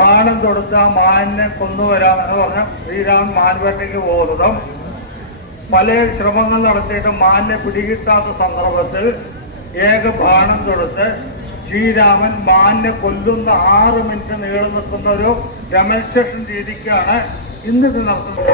ബാണം തൊടുത്ത മാനിനെ കൊന്നുവരാമെന്ന് പറഞ്ഞ ശ്രീരാമൻ മാൻവേട്ടയ്ക്ക് പോകുന്നതും പല ശ്രമങ്ങൾ നടത്തിയിട്ട് മാനിനെ പിടികിട്ടാത്ത സന്ദർഭത്തിൽ ഏക ബാണം തൊടുത്ത് ശ്രീരാമൻ മാനിനെ കൊല്ലുന്ന 6 മിനിറ്റ് നീളു നിൽക്കുന്ന ഒരു ഡെമോൺസ്ട്രേഷൻ രീതിക്കാണ് ഇന്നിത് നടത്തുന്നത്.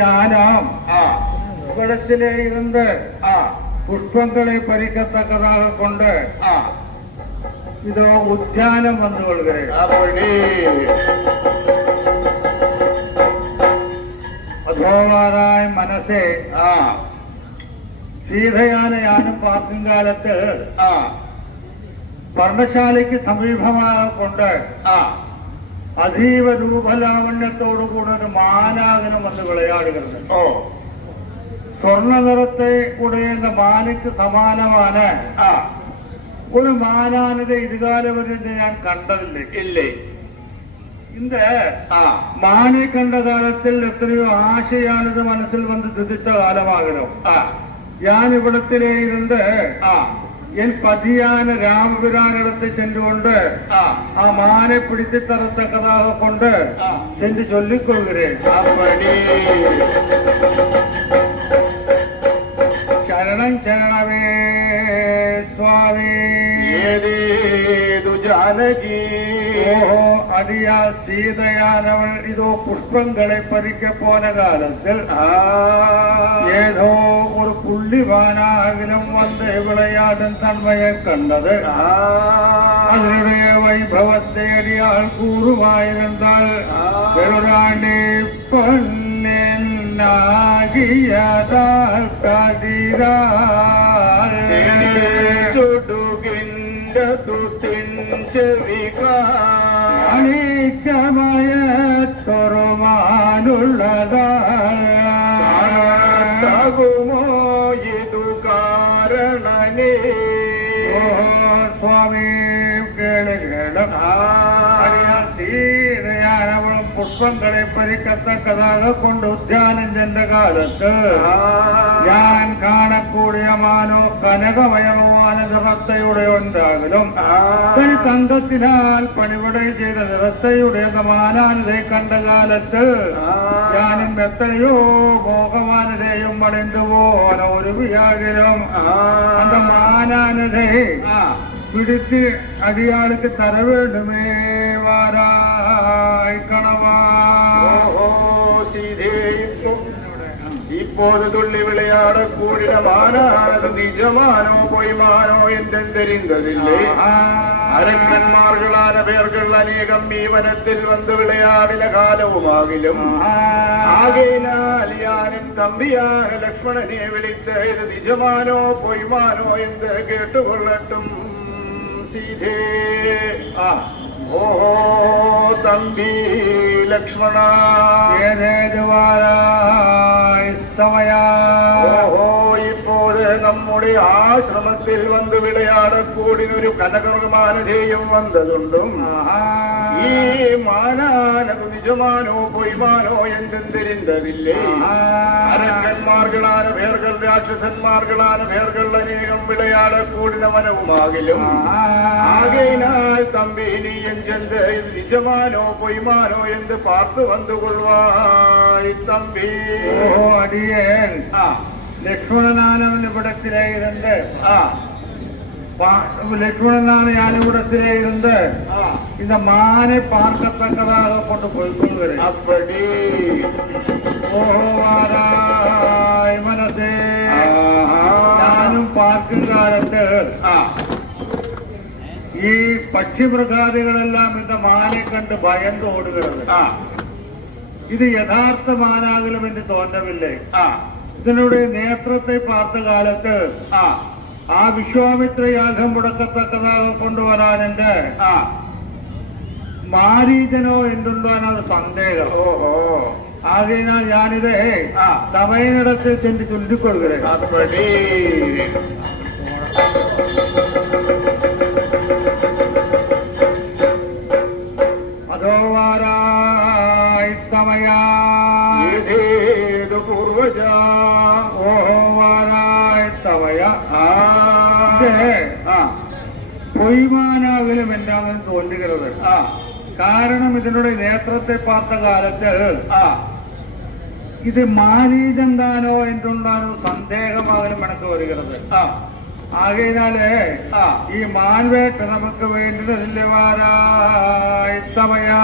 யானாம் இவ்விடத்திலே இருந்து புஷ்பங்களை பறிக்கத்தக்கதாக கொண்டு இதோ உத்தியானம் வந்து கொள்கிறேன். അധോവാറായ മനസ്സേ സീതയാണ് ഞാനും പാർക്കും കാലത്ത് പർണശാലയ്ക്ക് സമീപമാകൊണ്ട് അതീവ രൂപലാവണ്യത്തോടുകൂടെ ഒരു മാനാകനം വന്ന് വിളയാടുகிறது. സ്വർണ്ണ നിറത്തെ ഉടയുന്ന മാനയ്ക്ക് സമാനമാണ് ഒരു മാനാനത് ഇതുകാലം വരെ ഞാൻ കണ്ടതില്ലേ. இந்த மானை கண்ட காலத்தில் எத்தனையோ ஆசையானது மனசில் வந்து துதித்த காலமாகணும். ഞാൻ ഇവിടത്തിലേ ഇരുന്ന് என் பதியான ராமபிரானிடத்தை சென்று கொண்டு மானை பிடித்து தரத்தக்கதாக கொண்டு சென்று சொல்லிக் கொள்கிறேன். சரணம் சரணமே சுவாமி ஜானகி. ഓഹോ അടിയാ സീതയാനവൾ ഇതോ പുഷ്പങ്ങളെ പറിക്ക പോന കാലത്തിൽ ഏതോ ഒരു പുള്ളിവാനാകിലും വന്ന് വിളയാടും തന്മയെ കണ്ടത്. അതിനുடைய വൈഭവത്തെ അടിയാൾ കൂറുമായിരുന്നാൽ വെറുരാണ്ടി പൊന്നാകിയതാൽ കതിരാ ുള്ളതാകുമോ ഇതു കാരണനേ. സ്വാമി കേളുകേളും സീതയാനവളും പുഷ്പങ്ങളെ പരിക്കത്തക്കதாக കൊണ്ട് ഉദ്യാനം ചെന്ന കാലത്ത് ഞാൻ കാണക്കൂടിയ മാനോ കനകമയமான നിറത്തയുടെ ഉണ്ടാകലും തങ്കത്തിനാൽ പണിപടை ചെയ്ത നിറത്തയുടെ മാനാനതെ കണ്ട കാലത്ത് ഞാനും എത്രയോ മോഹവാനതയും അടഞ്ഞു പോന ഒരു വിയാകലും அந்த മാനാനതെ പിടിച്ച് അടിയാൾക്ക് തര വേണ്ടുമേ വാരായി കണവാ. இப்போது துள்ளி விளையாடக்கூடிய மானானது நிஜமானோ பொய்மானோ என்று தெரிந்ததில்லை. அரக்கன்மார்களான பேர்கள் அநேகம் ஈவனத்தில் வந்து விளையாடின காலவுமாகிலும் ஆகையினால் யாரின் தம்பியாக லக்ஷ்மணனே விழித்த இது நிஜமானோ பொய்மானோ என்று கேட்டுக்கொள்ளட்டும் சீதே. ഓഹോ തമ്പി ലക്ഷ്മണ ഓഹോ இப்போது நம்முடைய ஆசிரமத்தில் வந்து விளையாடக்கூடிய ഒരു കനകമാനധേയം വന്നതുണ്ടും ഈ മാനാനത് നിജമാനോ പൊയ്മാനോ എന്തും தெரிந்ததில்லை. அரக்கன்மார்களான பேர்கள் ராட்சசன்மார்களான பேர்கள் அநேகம் விளையாடக்கூடிய മനവുമാകിലും ஆகையினால் தம்பி நீ எஞ்சென்று இது நிஜமானோ பொய்மானோ என்று பார்த்து வந்து கொள்வாய் തമ്പി. ഓ അടിയൻ ലക്ഷ്മണനാനവൻ ഇവിടത്തിലേ ഇരുന്ന് ലക്ഷ്മണനാണ് ഞാനിവിടത്തിലേ ഇരുന്ന് இந்த மானை பார்க்கத்தக்கதாக கொண்டு போய்கொள்கிறேன். அப்படி ஓவாராய் மனசே ഞാനും പാർക്കും കാലത്ത് ഈ പക്ഷിമൃഗാദികളെല്ലാം ഇന്ന് മാനെ കണ്ട് ഭയന്ന് ഓടുകയാണ്. இது யதார்த்த மானாகலும் என்று தோன்றவில்லை. இதனுடைய நேത്രത്തെ பார்த்த കാലത്ത് ആ വിശ്വാമിത്ര യാഗം മുടക്കത്തക്കதாக കൊണ്ടുവരാൻ എന്റെ മാരീചനോ എന്തുണ്ടാൻ അത് സന്ദേഹം. ആകെയാൽ ഞാനിത് തമയനിടത്തിൽ ചെന്ന് ചൊല്ലിക്കൊള്ളുകയാണ്. അതോ വാരായിത്തമയാ പൂർവജ ഓഹോ വാരായിത്തമയ പൊയ്മാനാകലും എന്നാകും തോന്നുகிறது. കാരണം ഇതിനുடைய നേത്രത്തെ പാർത്ത കാലത്ത് ഇത് മാരീചന്താനോ എന്തുണ്ടാനോ സന്ദേഹമാകലും എനക്ക് വരുகிறது. ആകെയാല് ഈ മാൻവേട്ട നമുക്ക് വേണ്ടതില്ലേ വാരായിത്തമയാ.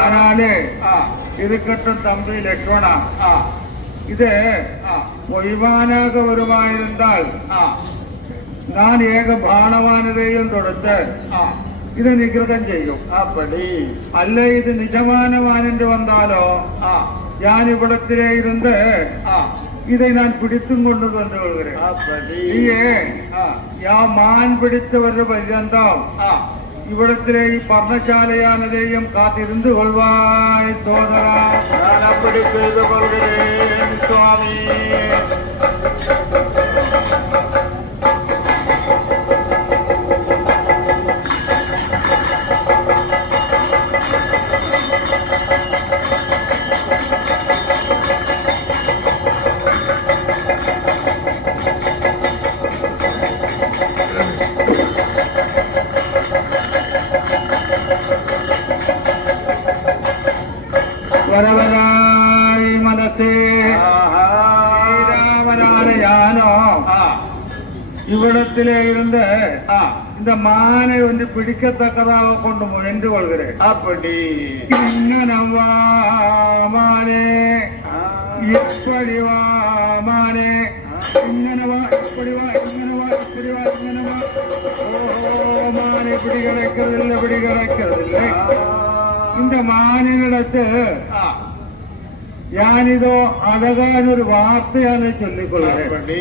ആനാല് ഇത് കെട്ടും തമ്പി ലക്ഷ്മണ, ഇത് പൊയ്മാനാക വരുമായിരുന്നാൽ ഞാൻ ഏക ബാണവാനതയും തൊടുത്ത് ഇത് നിഗ്രഹം ചെയ്യും. അല്ല ഇത് നിജമാനവാനന്റെ വന്നാലോ ഞാൻ ഇവിടത്തിലേ ഇരുന്ന് இதை நான் பிடித்தும் கொண்டு வந்து கொள்கிறேன். நீயே மான் பிடித்தவരുടെ പര്യന്തം ഇവിടത്തിലെ ഈ പർണശാലയാനതേയും കാത്തിരുന്നു കൊള്ളുവായി തോന്നറ. ഞാൻ അപ്പടി ചെയ്തു കൊള്ളുകേൻ സ്വാമി. വരവരായി മനസ്സേ ശ്രീരാമനാണ് ഞാനോ ഇവിടത്തിലെ ഇരുന്ന് இந்த மானை வந்து பிடிக்கத்தக்கதாக கொண்டு முயன்று கொள்கிறேன். அப்படி இங்கன வாமானே இப்படி வாமானே இங்கன வா இப்படி வா இங்கன வா இப்படி வா இங்கன வா. ஓ மானை இப்படி கிடைக்கிறதில்லை இப்படி கிடைக்கிறதில்லை. இந்த മാനിനടുത്ത് ഞാനിതോ അഴകാനൊരു വാർത്തയാണ് ചൊല്ലിക്കൊള്ളുന്നത്.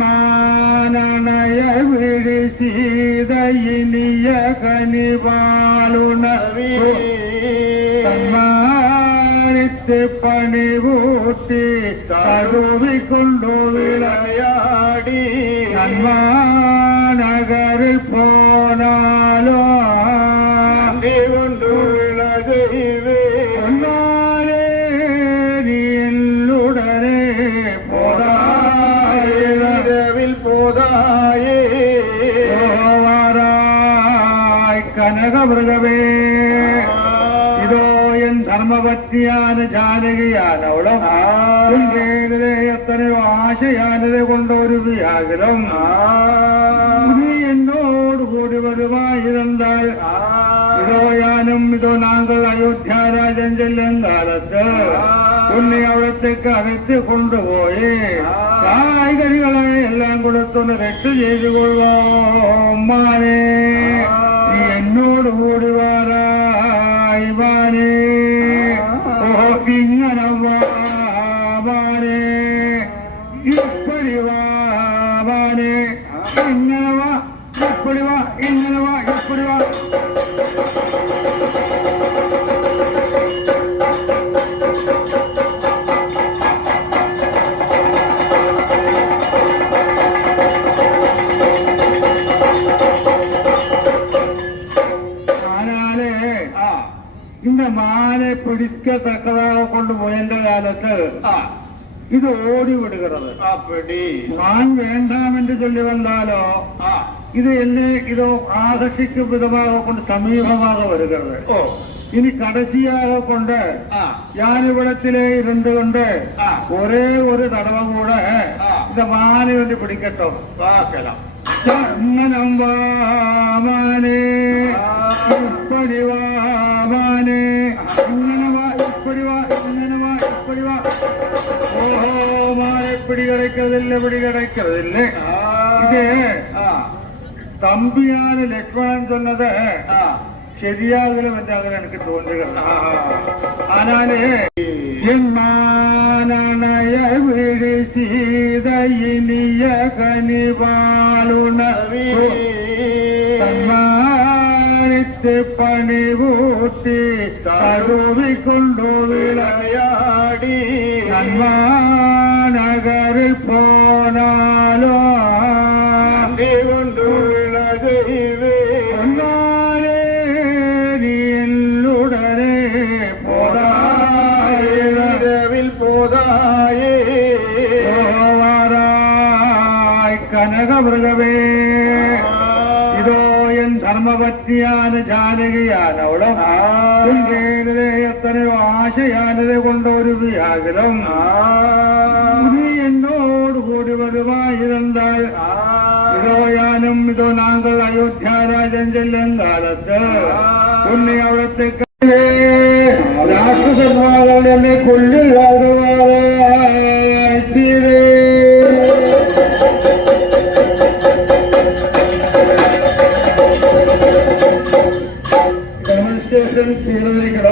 മാനണയ വിഴിസീതയിനിയ കനിവാളുണറി തന്മാനത്തെ പണി കൂട്ടി കടുവിക്കൊണ്ടു വിളയാടി നന്മാനഗരിൽ പോനാലോ കൊണ്ടു വിളകൈവേ കനകമൃഗമേ ഇതോ എൻ ധർമ്മപത്നിയാണ് ജാനകിയാനവളും എത്രയോ ആശയാനത കൊണ്ടൊരു വ്യാകുലം നീ എന്നോട് കൂടി വരുമായിരുന്നാൽ ഇതോ ഞാനും ഇതോ നാങ്കൾ അയോധ്യാരാജൻ ചെല്ലും കാലത്ത് ഉണ്ണി അവിടത്തേക്ക് അകത്ത് കൊണ്ടുപോയി കായ്കറികളെ എല്ലാം കൊടുത്തൊന്ന് രക്ഷ ചെയ്തു കൊള്ളുമാനേ. നീ എന്നോട് കൂടി വാരായി വാനേ. ഓ ഇങ്ങനെ വാനേ ഇപ്പടി വാനേ ഇങ്ങനെ വാ ഇപ്പടി വാ ഇങ്ങനെ വാ ഇപ്പടി വാ. இந்த மானை பிடிக்கத்தக்கதாக கொண்டு போயன்ற காலத்து இது ஓடி விடுகிறது. அப்படி நான் வேண்டாம் என்று சொல்லி வந்தாலோ இது என்னை இதோ ஆகர்ஷிக்கும் விதமாக கொண்டு சமீபமாக வருகிறது. இனி கடைசியாக கொண்டு யானிவிடத்திலே இருந்து கொண்டு ஒரே ஒரு தடவை கூட இந்த மானை வந்து பிடிக்கட்டும் பார்க்கலாம். மானே இப்படி வா மானே இങ്ങനെ வா இப்படி வா இങ്ങനെ வா இப்படி வா. ஓஹோ மானை இப்படி கிடைக்கிறதில்லை இப்படி கிடைக்கிறதில்லை. இது தம்பியான லக்ஷ்மணன் சொன்னத ശരിയാകലും എന്റെ അങ്ങനെ എനിക്ക് തോന്നുക. ആനാലേ മാനണയ വിഴിസീത ഇനിയ കനിവാളുണവി സമ്മാനിത്ത് പണിവൂട്ടി കരുവിക്കൊണ്ടു വിളയാടി നന്മാനഗറിൽ പോനാലോ കൊണ്ടു വിളകൈവേ ഒന്നാലേ നീലുടനെ പോതായിൽ പോതായേ ഓവാറായ് കനകമൃഗവേ ഇതോ എൻ ധർമ്മപത്നിയാണ് ജാനകിയാനവളും എത്രയോ ആശയാനത കൊണ്ടൊരു വ്യാകുലം നീ എന്നോട് കൂടി വരുമായിരുന്നാൽ ഇതോ ഞാനും ഇതോ നാങ്കൾ അയോധ്യാരാജൻ ചെല്ലും കാലത്ത് ഉണ്ണി അവിടത്തെ രാക്ഷസന്മാരുടെ എന്നെ കൊല്ലുകാരുമാറേ ഡെമോൺസ്ട്രേഷൻ ചെയ്തിരിക്കണം.